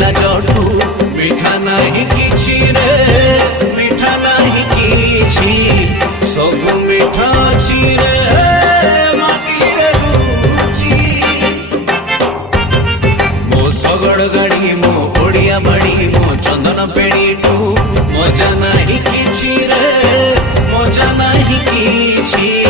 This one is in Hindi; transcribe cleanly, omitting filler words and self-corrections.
पड़िला जटू मिठा नहीं किछि रे मिठा नहीं किछि सब मिठा अछि रे माटी रे लुचि मो सगड़ गाड़ी मो ओडिया बाड़ी मो चंदन पेड़ीटू मजा नहीं किछि रे मजा नहीं किछि।